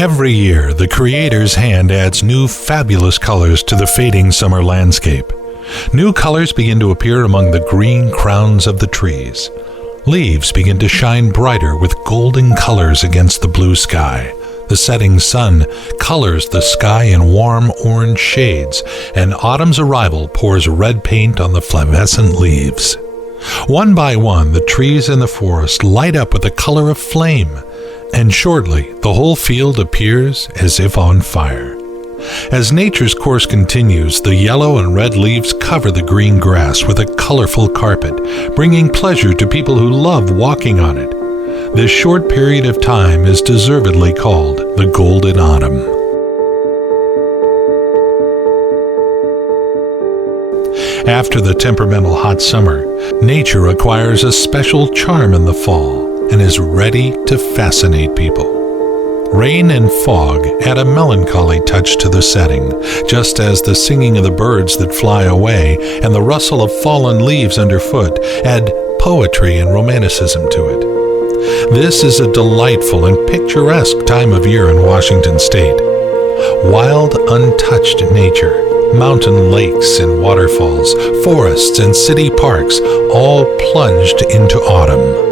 Every year, the Creator's hand adds new fabulous colors to the fading summer landscape. New colors begin to appear among the green crowns of the trees. Leaves begin to shine brighter with golden colors against the blue sky. The setting sun colors the sky in warm orange shades, and autumn's arrival pours red paint on the flavescent leaves. One by one, the trees in the forest light up with the color of flame, and shortly the whole field appears as if on fire. As nature's course continues, the yellow and red leaves cover the green grass with a colorful carpet, bringing pleasure to people who love walking on it. This short period of time is deservedly called the Golden Autumn. After the temperamental hot summer, nature acquires a special charm in the fall and is ready to fascinate people. Rain and fog add a melancholy touch to the setting, just as the singing of the birds that fly away and the rustle of fallen leaves underfoot add poetry and romanticism to it. This is a delightful and picturesque time of year in Washington state. Wild, untouched nature, mountain lakes and waterfalls, forests and city parks, all plunged into autumn.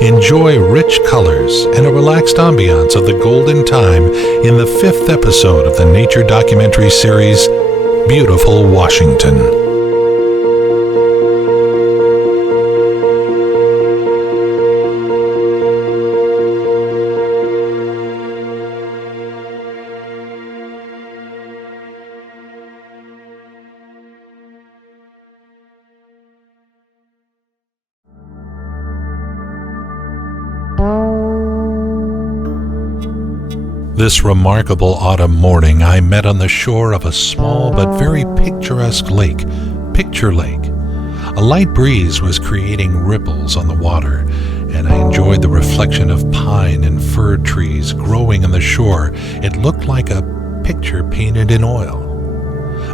Enjoy rich colors and a relaxed ambiance of the golden time in the 5th episode of the nature documentary series, Beautiful Washington. This remarkable autumn morning, I met on the shore of a small but very picturesque lake, Picture Lake. A light breeze was creating ripples on the water, and I enjoyed the reflection of pine and fir trees growing on the shore. It looked like a picture painted in oil.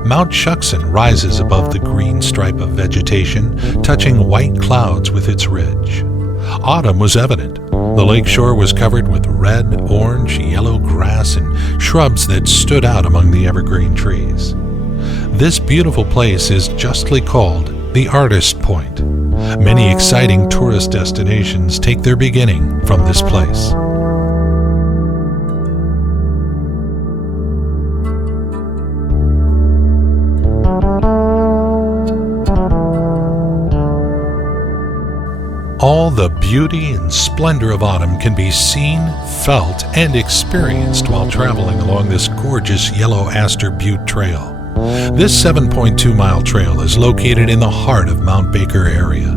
Mount Shuckson rises above the green stripe of vegetation, touching white clouds with its ridge. Autumn was evident. The lakeshore was covered with red, orange, yellow grass and shrubs that stood out among the evergreen trees. This beautiful place is justly called the Artist Point. Many exciting tourist destinations take their beginning from this place. All the beauty and splendor of autumn can be seen, felt, and experienced while traveling along this gorgeous yellow Aster Butte Trail. This 7.2-mile trail is located in the heart of Mount Baker area.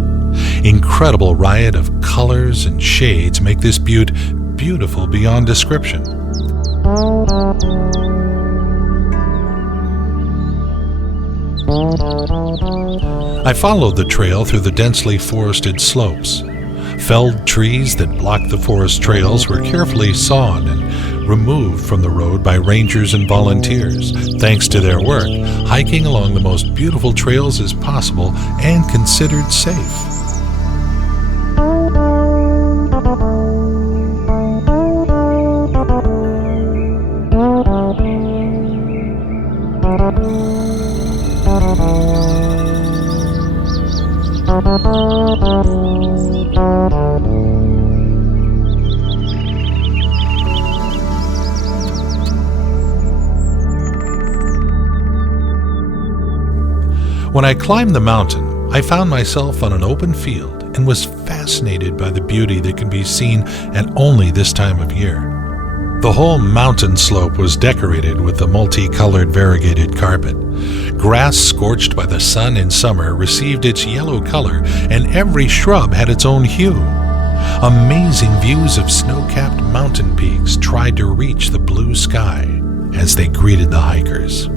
Incredible riot of colors and shades make this butte beautiful beyond description. I followed the trail through the densely forested slopes. Felled trees that blocked the forest trails were carefully sawn and removed from the road by rangers and volunteers. Thanks to their work, hiking along the most beautiful trails is possible and considered safe. When I climbed the mountain, I found myself on an open field and was fascinated by the beauty that can be seen at only this time of year. The whole mountain slope was decorated with a multicolored variegated carpet. Grass scorched by the sun in summer received its yellow color, and every shrub had its own hue. Amazing views of snow-capped mountain peaks tried to reach the blue sky as they greeted the hikers.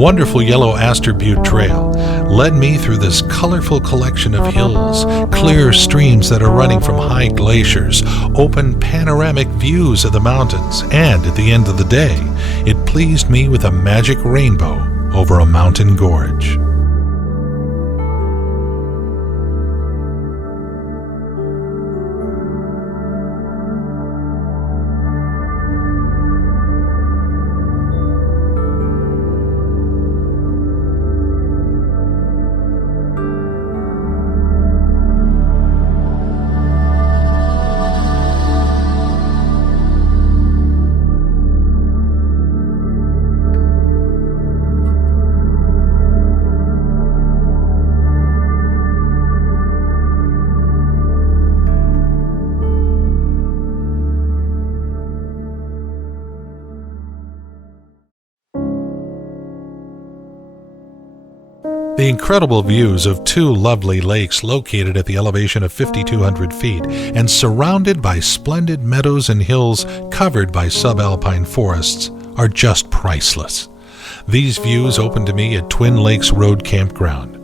Wonderful yellow Aster Butte Trail led me through this colorful collection of hills, clear streams that are running from high glaciers, open panoramic views of the mountains, and at the end of the day, it pleased me with a magic rainbow over a mountain gorge. The incredible views of two lovely lakes located at the elevation of 5,200 feet and surrounded by splendid meadows and hills covered by subalpine forests are just priceless. These views open to me at Twin Lakes Road Campground.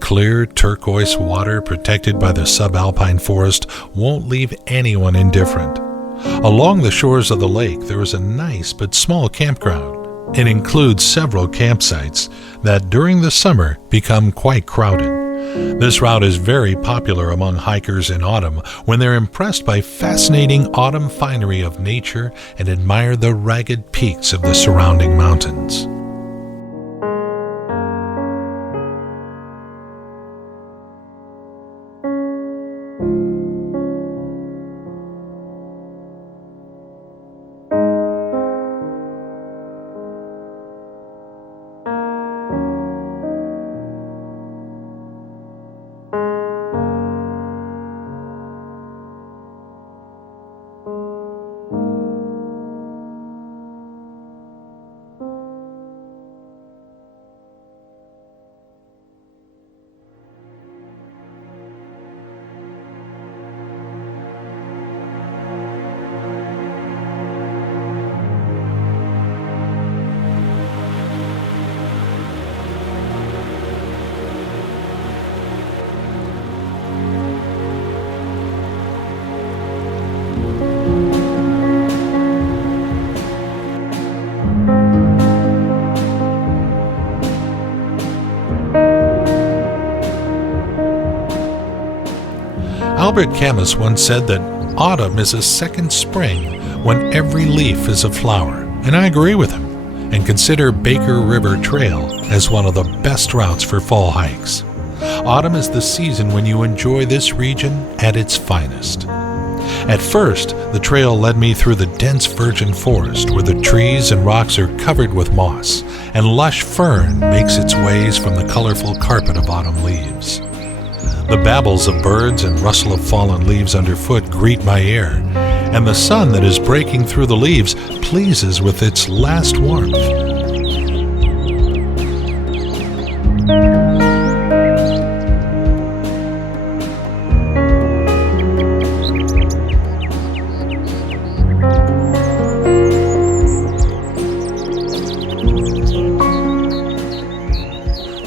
Clear turquoise water protected by the subalpine forest won't leave anyone indifferent. Along the shores of the lake there is a nice but small campground. It includes several campsites that during the summer become quite crowded. This route is very popular among hikers in autumn when they're impressed by fascinating autumn finery of nature and admire the ragged peaks of the surrounding mountains. Albert Camus once said that autumn is a second spring when every leaf is a flower, and I agree with him, and consider Baker River Trail as one of the best routes for fall hikes. Autumn is the season when you enjoy this region at its finest. At first, the trail led me through the dense virgin forest where the trees and rocks are covered with moss, and lush fern makes its ways from the colorful carpet of autumn leaves. The babbles of birds and rustle of fallen leaves underfoot greet my ear, and the sun that is breaking through the leaves pleases with its last warmth.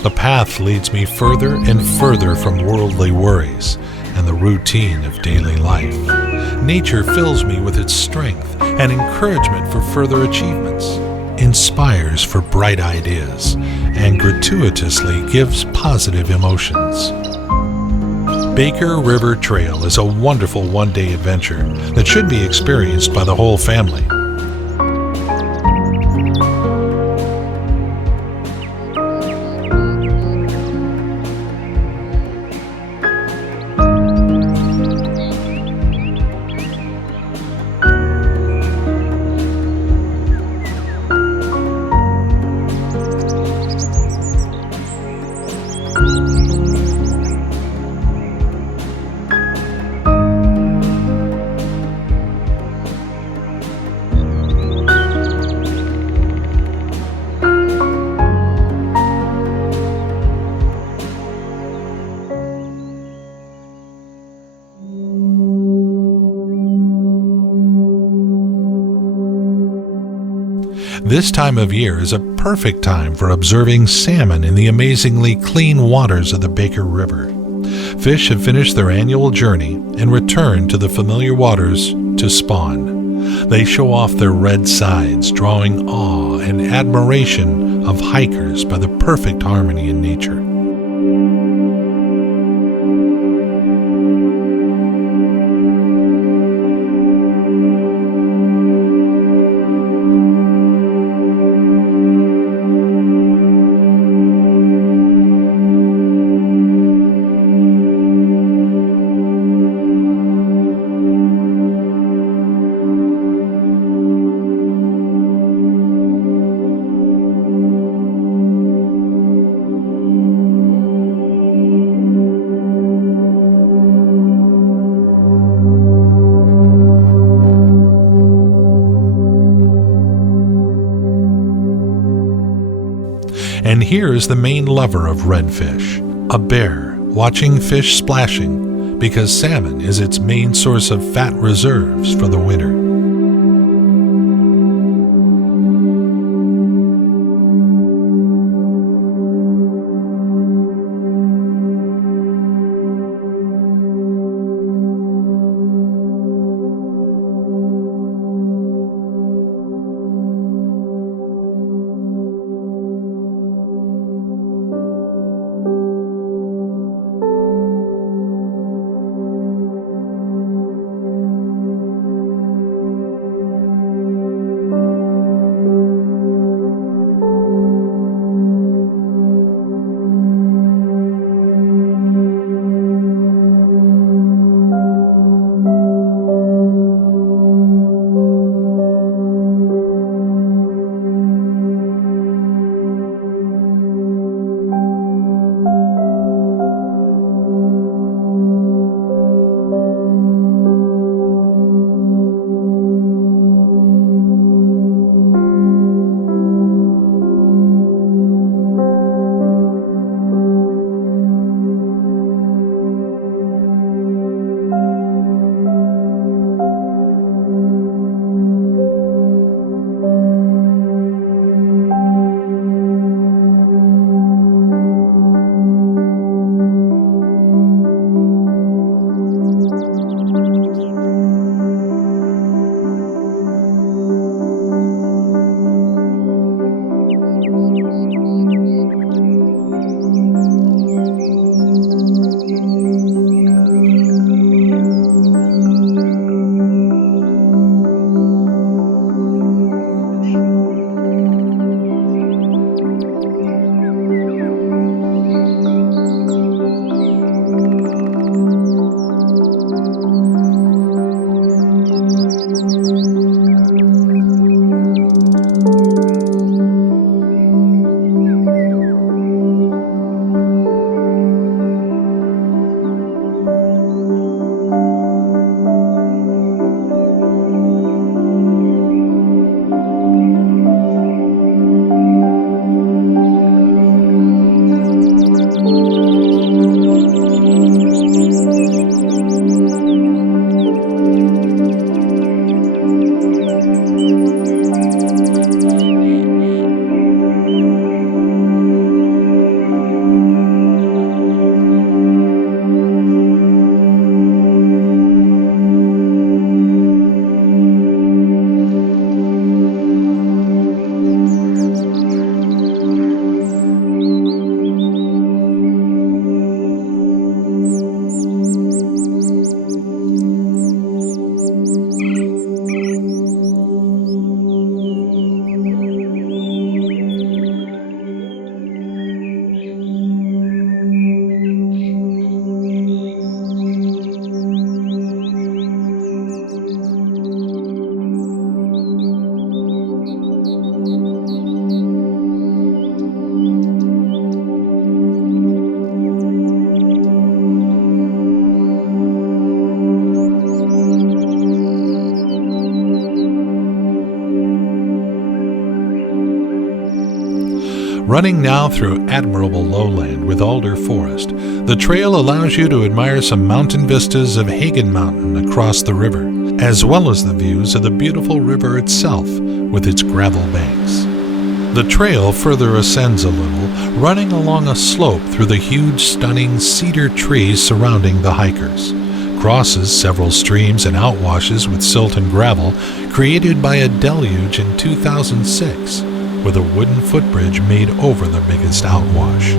The path leads me further and further from worldly worries and the routine of daily life. Nature fills me with its strength and encouragement for further achievements, inspires for bright ideas, and gratuitously gives positive emotions. Baker River Trail is a wonderful one-day adventure that should be experienced by the whole family. This time of year is a perfect time for observing salmon in the amazingly clean waters of the Baker River. Fish have finished their annual journey and return to the familiar waters to spawn. They show off their red sides, drawing awe and admiration of hikers by the perfect harmony in nature. And here is the main lover of redfish, a bear, watching fish splashing because salmon is its main source of fat reserves for the winter. Running now through admirable lowland with alder forest, the trail allows you to admire some mountain vistas of Hagen Mountain across the river, as well as the views of the beautiful river itself with its gravel banks. The trail further ascends a little, running along a slope through the huge, stunning cedar trees surrounding the hikers, crosses several streams and outwashes with silt and gravel created by a deluge in 2006, with a wooden footbridge made over the biggest outwash.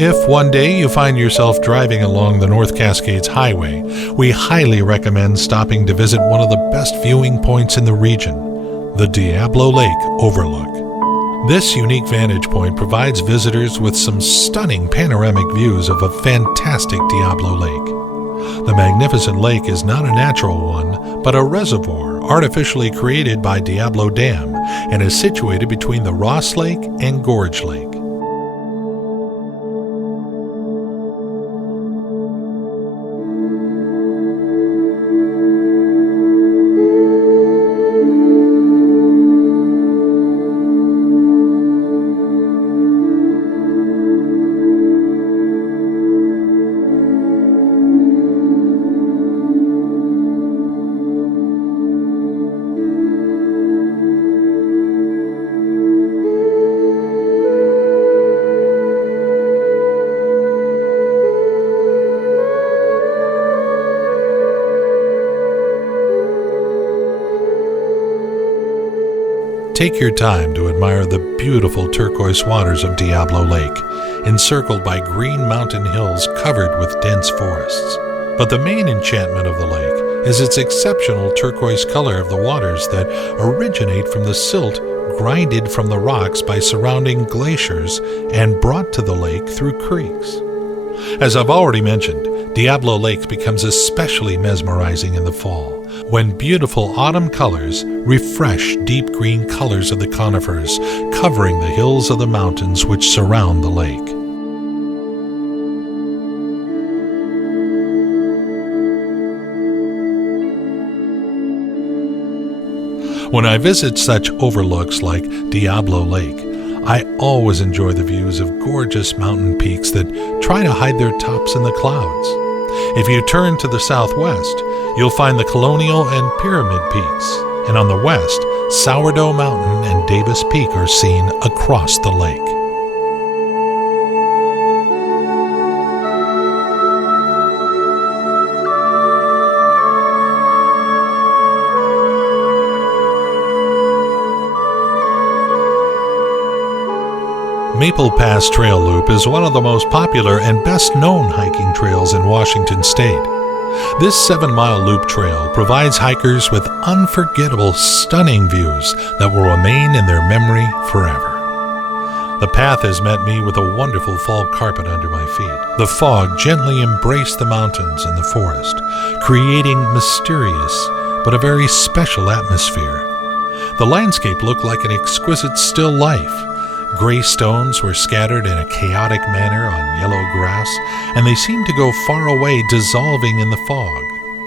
If one day you find yourself driving along the North Cascades Highway, we highly recommend stopping to visit one of the best viewing points in the region, the Diablo Lake Overlook. This unique vantage point provides visitors with some stunning panoramic views of a fantastic Diablo Lake. The magnificent lake is not a natural one, but a reservoir artificially created by Diablo Dam and is situated between the Ross Lake and Gorge Lake. Take your time to admire the beautiful turquoise waters of Diablo Lake, encircled by green mountain hills covered with dense forests. But the main enchantment of the lake is its exceptional turquoise color of the waters that originate from the silt grinded from the rocks by surrounding glaciers and brought to the lake through creeks. As I've already mentioned, Diablo Lake becomes especially mesmerizing in the fall, when beautiful autumn colors refresh deep green colors of the conifers covering the hills of the mountains which surround the lake. When I visit such overlooks like Diablo Lake, I always enjoy the views of gorgeous mountain peaks that try to hide their tops in the clouds. If you turn to the southwest, you'll find the Colonial and Pyramid Peaks, and on the west, Sourdough Mountain and Davis Peak are seen across the lake. Maple Pass Trail Loop is one of the most popular and best-known hiking trails in Washington State. This 7-mile loop trail provides hikers with unforgettable, stunning views that will remain in their memory forever. The path has met me with a wonderful fall carpet under my feet. The fog gently embraced the mountains and the forest, creating mysterious but a very special atmosphere. The landscape looked like an exquisite still life. Gray stones were scattered in a chaotic manner on yellow grass, and they seemed to go far away, dissolving in the fog.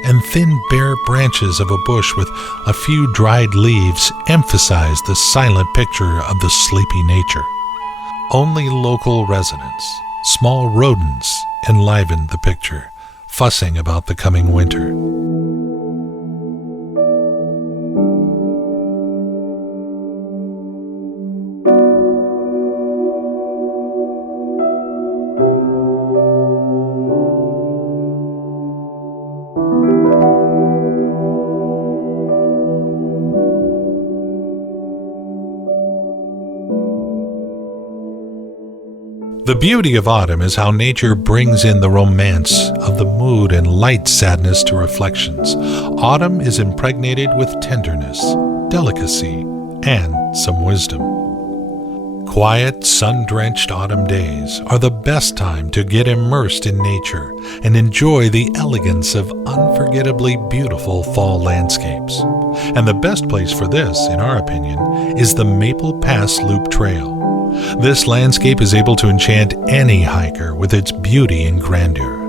And thin, bare branches of a bush with a few dried leaves emphasized the silent picture of the sleepy nature. Only local residents, small rodents, enlivened the picture, fussing about the coming winter. The beauty of autumn is how nature brings in the romance of the mood and light sadness to reflections. Autumn is impregnated with tenderness, delicacy, and some wisdom. Quiet, sun-drenched autumn days are the best time to get immersed in nature and enjoy the elegance of unforgettably beautiful fall landscapes. And the best place for this, in our opinion, is the Maple Pass Loop Trail. This landscape is able to enchant any hiker with its beauty and grandeur.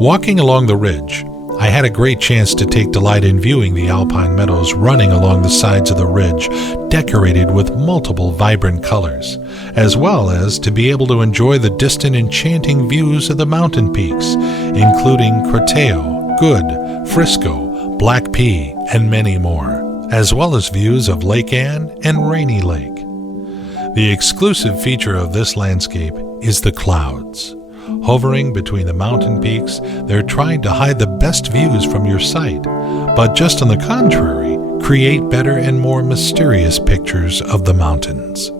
Walking along the ridge, I had a great chance to take delight in viewing the alpine meadows running along the sides of the ridge, decorated with multiple vibrant colors, as well as to be able to enjoy the distant enchanting views of the mountain peaks, including Corteo, Good, Frisco, Black Pea, and many more, as well as views of Lake Anne and Rainy Lake. The exclusive feature of this landscape is the clouds. Hovering between the mountain peaks, they're trying to hide the best views from your sight, but just on the contrary, create better and more mysterious pictures of the mountains.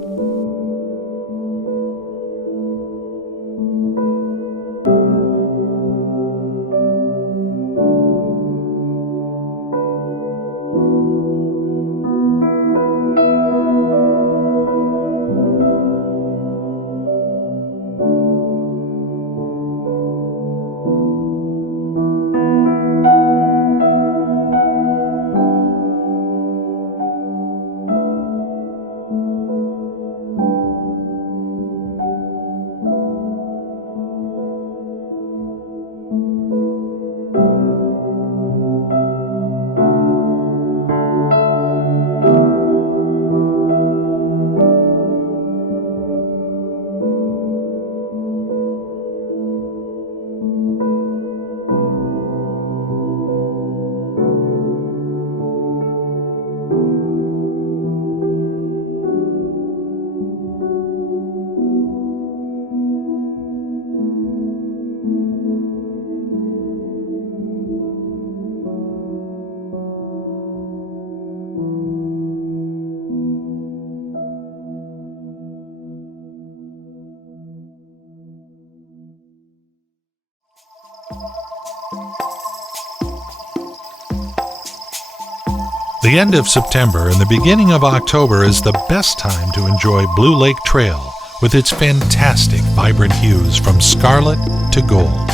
The end of September and the beginning of October is the best time to enjoy Blue Lake Trail with its fantastic vibrant hues from scarlet to gold.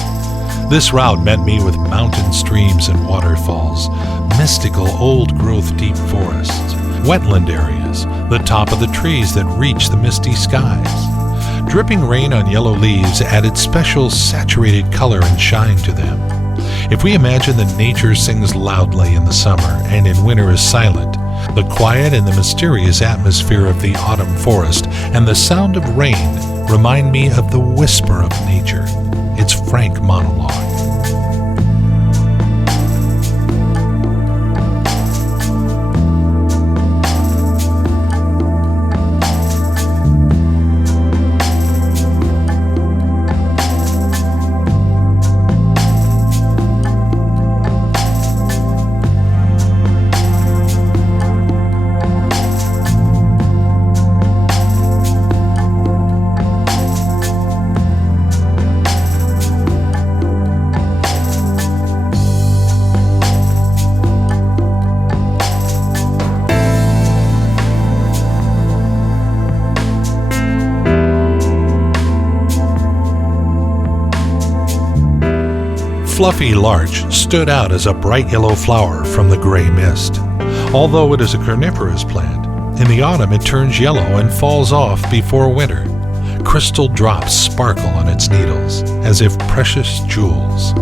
This route met me with mountain streams and waterfalls, mystical old-growth deep forests, wetland areas, the top of the trees that reach the misty skies. Dripping rain on yellow leaves added special saturated color and shine to them. If we imagine that nature sings loudly in the summer and in winter is silent, the quiet and the mysterious atmosphere of the autumn forest and the sound of rain remind me of the whisper of nature, its frank monologue. Fluffy larch stood out as a bright yellow flower from the gray mist. Although it is a carnivorous plant, in the autumn it turns yellow and falls off before winter. Crystal drops sparkle on its needles, as if precious jewels.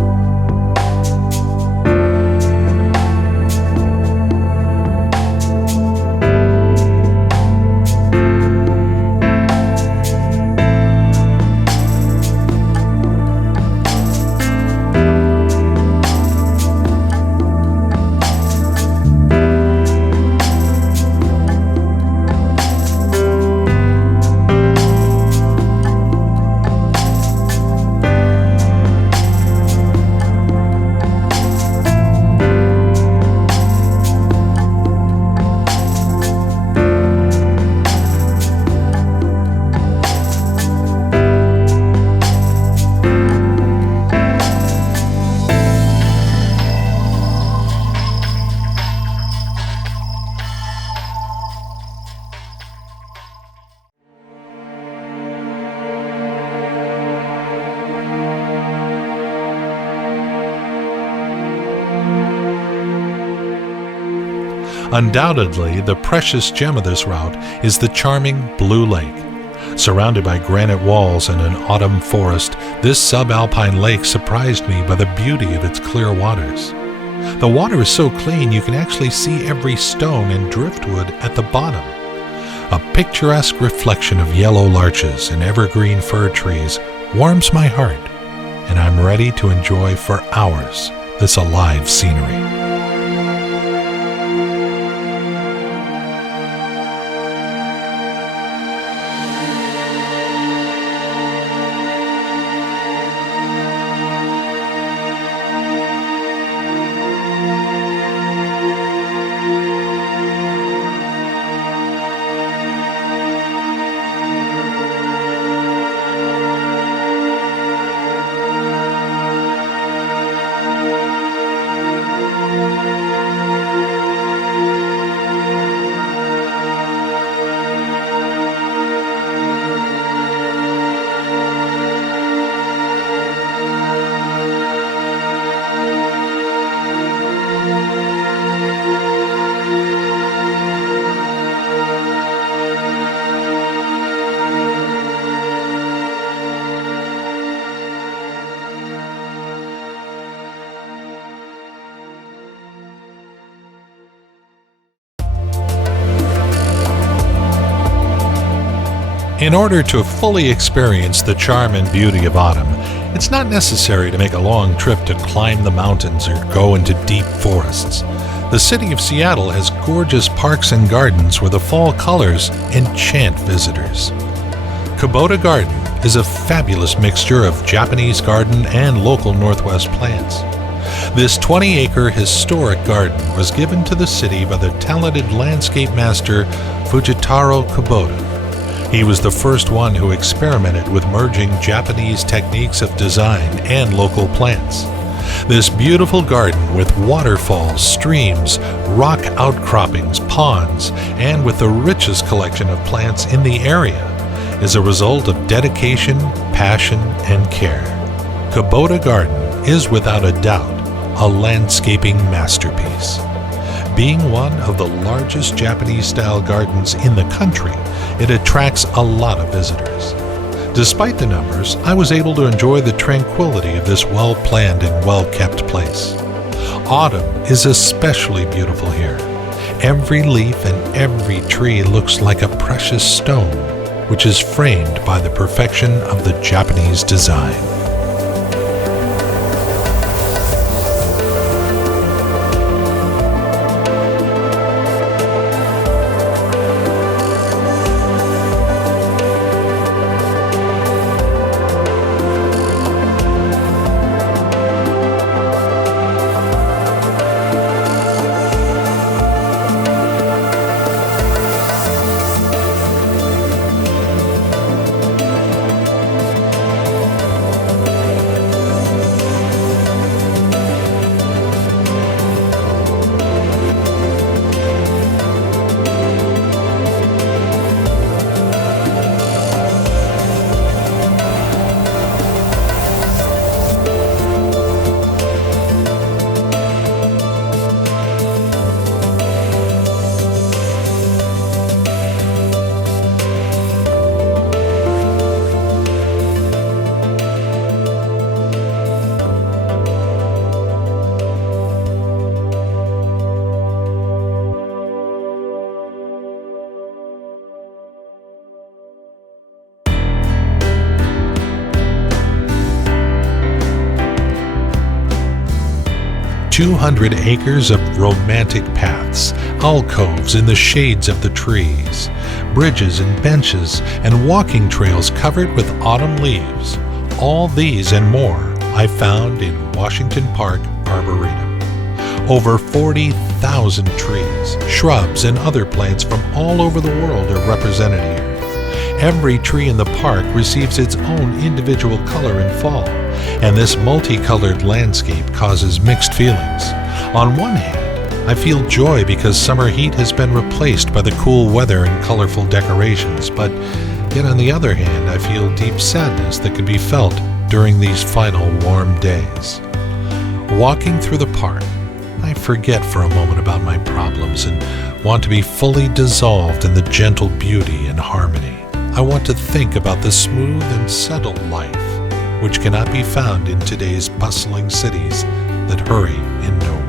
Undoubtedly, the precious gem of this route is the charming Blue Lake. Surrounded by granite walls and an autumn forest, this subalpine lake surprised me by the beauty of its clear waters. The water is so clean you can actually see every stone and driftwood at the bottom. A picturesque reflection of yellow larches and evergreen fir trees warms my heart, and I'm ready to enjoy for hours this alive scenery. In order to fully experience the charm and beauty of autumn, it's not necessary to make a long trip to climb the mountains or go into deep forests. The city of Seattle has gorgeous parks and gardens where the fall colors enchant visitors. Kubota Garden is a fabulous mixture of Japanese garden and local Northwest plants. This 20-acre historic garden was given to the city by the talented landscape master Fujitaro Kubota. He was the first one who experimented with merging Japanese techniques of design and local plants. This beautiful garden with waterfalls, streams, rock outcroppings, ponds, and with the richest collection of plants in the area is a result of dedication, passion, and care. Kubota Garden is without a doubt a landscaping masterpiece. Being one of the largest Japanese-style gardens in the country, it attracts a lot of visitors. Despite the numbers, I was able to enjoy the tranquility of this well-planned and well-kept place. Autumn is especially beautiful here. Every leaf and every tree looks like a precious stone, which is framed by the perfection of the Japanese design. "200 acres of romantic paths, alcoves in the shades of the trees, bridges and benches, and walking trails covered with autumn leaves. All these and more I found in Washington Park Arboretum. Over 40,000 trees, shrubs, and other plants from all over the world are represented here. Every tree in the park receives its own individual color in fall, and this multicolored landscape causes mixed feelings. On one hand, I feel joy because summer heat has been replaced by the cool weather and colorful decorations, but yet on the other hand, I feel deep sadness that can be felt during these final warm days. Walking through the park, I forget for a moment about my problems and want to be fully dissolved in the gentle beauty and harmony. I want to think about the smooth and settled life, which cannot be found in today's bustling cities that hurry in nowhere.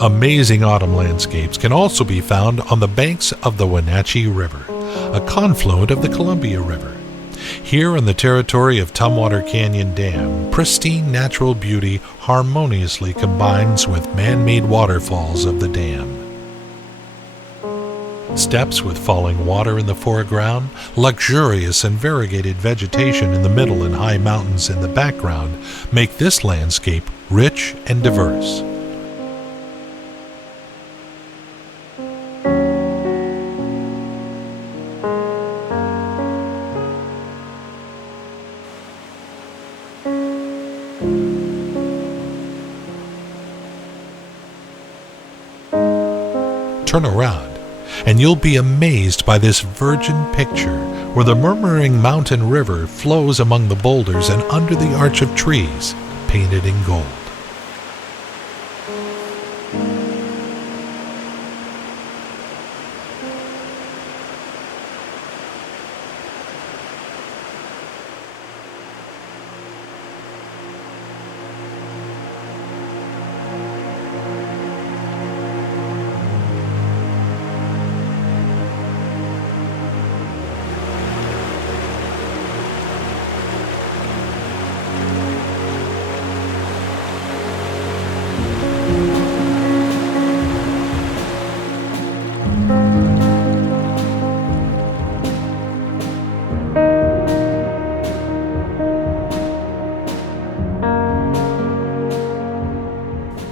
Amazing autumn landscapes can also be found on the banks of the Wenatchee River, a confluent of the Columbia River. Here in the territory of Tumwater Canyon Dam, pristine natural beauty harmoniously combines with man-made waterfalls of the dam. Steps with falling water in the foreground, luxurious and variegated vegetation in the middle, and high mountains in the background make this landscape rich and diverse. Turn around, and you'll be amazed by this virgin picture where the murmuring mountain river flows among the boulders and under the arch of trees painted in gold.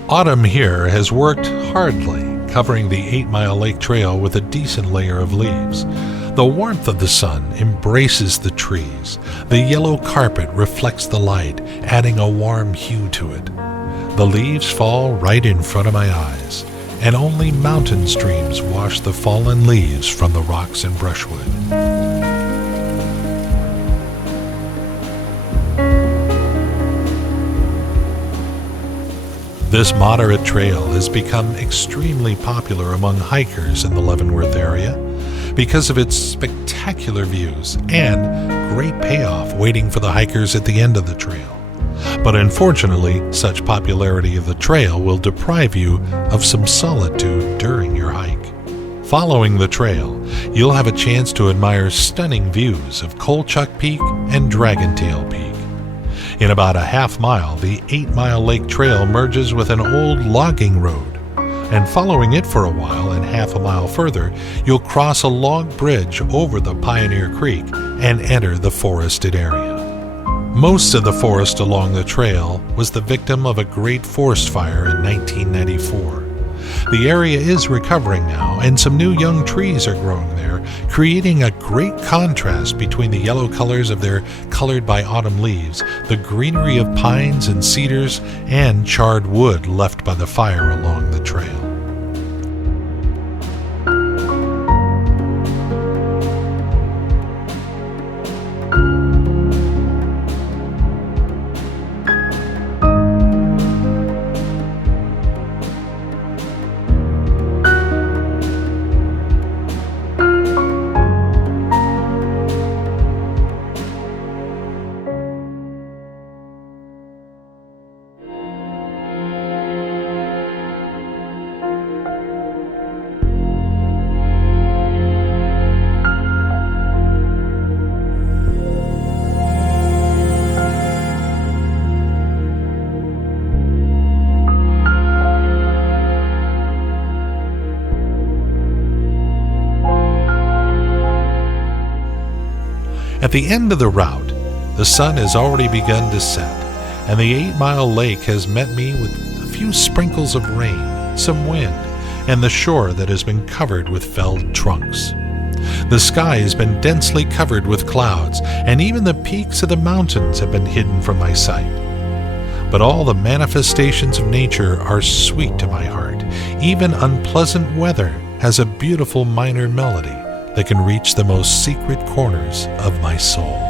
Autumn here has worked hardly, covering the 8-Mile Lake Trail with a decent layer of leaves. The warmth of the sun embraces the trees. The yellow carpet reflects the light, adding a warm hue to it. The leaves fall right in front of my eyes, and only mountain streams wash the fallen leaves from the rocks and brushwood. This moderate trail has become extremely popular among hikers in the Leavenworth area because of its spectacular views and great payoff waiting for the hikers at the end of the trail. But unfortunately, such popularity of the trail will deprive you of some solitude during your hike. Following the trail, you'll have a chance to admire stunning views of Kolchak Peak and Dragontail Peak. In about a half mile, the 8-Mile Lake Trail merges with an old logging road, and following it for a while and half a mile further, you'll cross a log bridge over the Pioneer Creek and enter the forested area. Most of the forest along the trail was the victim of a great forest fire in 1994. The area is recovering now, and some new young trees are growing there, creating a great contrast between the yellow colors of their colored by autumn leaves, the greenery of pines and cedars, and charred wood left by the fire along the trail. At the end of the route, the sun has already begun to set, and the 8-Mile Lake has met me with a few sprinkles of rain, some wind, and the shore that has been covered with felled trunks. The sky has been densely covered with clouds, and even the peaks of the mountains have been hidden from my sight. But all the manifestations of nature are sweet to my heart. Even unpleasant weather has a beautiful minor melody that can reach the most secret corners of my soul.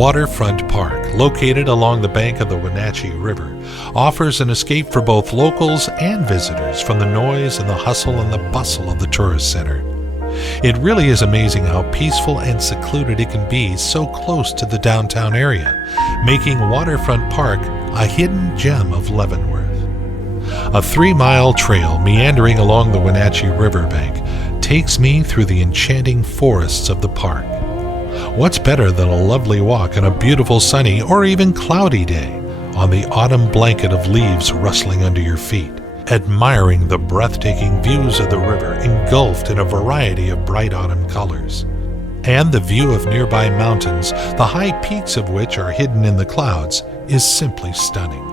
Waterfront Park, located along the bank of the Wenatchee River, offers an escape for both locals and visitors from the noise and the hustle and the bustle of the tourist center. It really is amazing how peaceful and secluded it can be so close to the downtown area, making Waterfront Park a hidden gem of Leavenworth. A 3-mile trail meandering along the Wenatchee River bank takes me through the enchanting forests of the park. What's better than a lovely walk on a beautiful sunny or even cloudy day on the autumn blanket of leaves rustling under your feet, admiring the breathtaking views of the river engulfed in a variety of bright autumn colors, and the view of nearby mountains, the high peaks of which are hidden in the clouds, is simply stunning.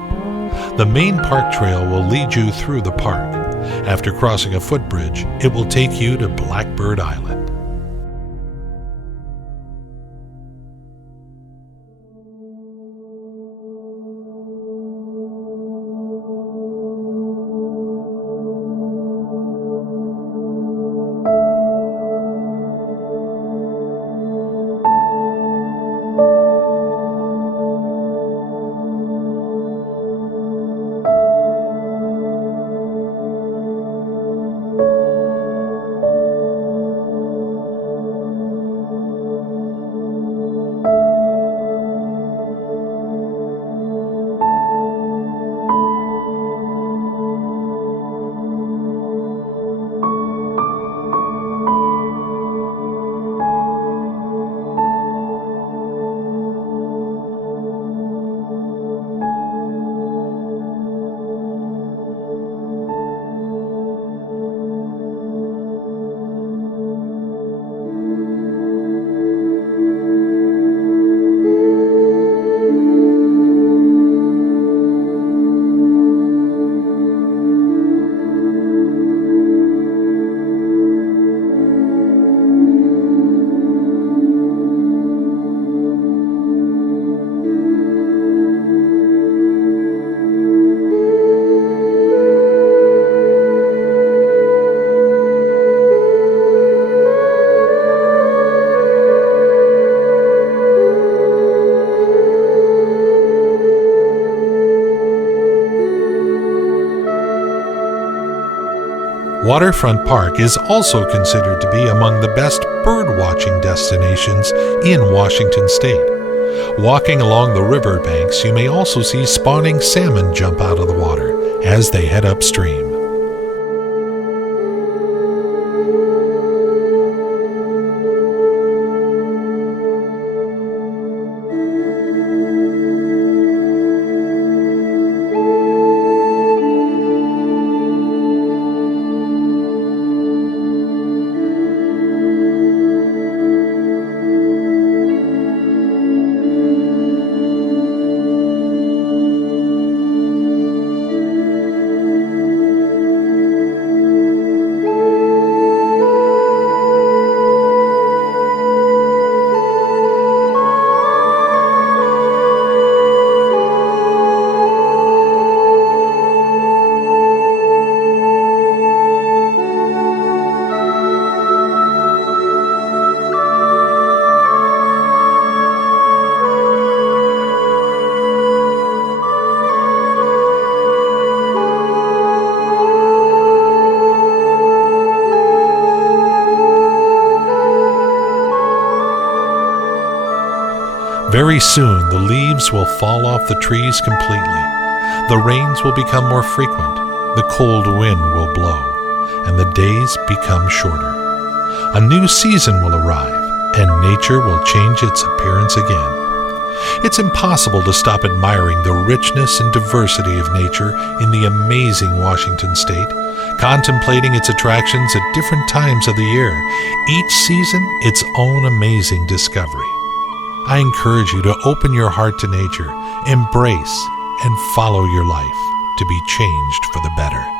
The main park trail will lead you through the park. After crossing a footbridge, it will take you to Blackbird Island. Waterfront Park is also considered to be among the best bird-watching destinations in Washington state. Walking along the river banks, you may also see spawning salmon jump out of the water as they head upstream. Very soon the leaves will fall off the trees completely. The rains will become more frequent, the cold wind will blow, and the days become shorter. A new season will arrive, and nature will change its appearance again. It's impossible to stop admiring the richness and diversity of nature in the amazing Washington state, contemplating its attractions at different times of the year, each season its own amazing discovery. I encourage you to open your heart to nature, embrace, and follow your life to be changed for the better.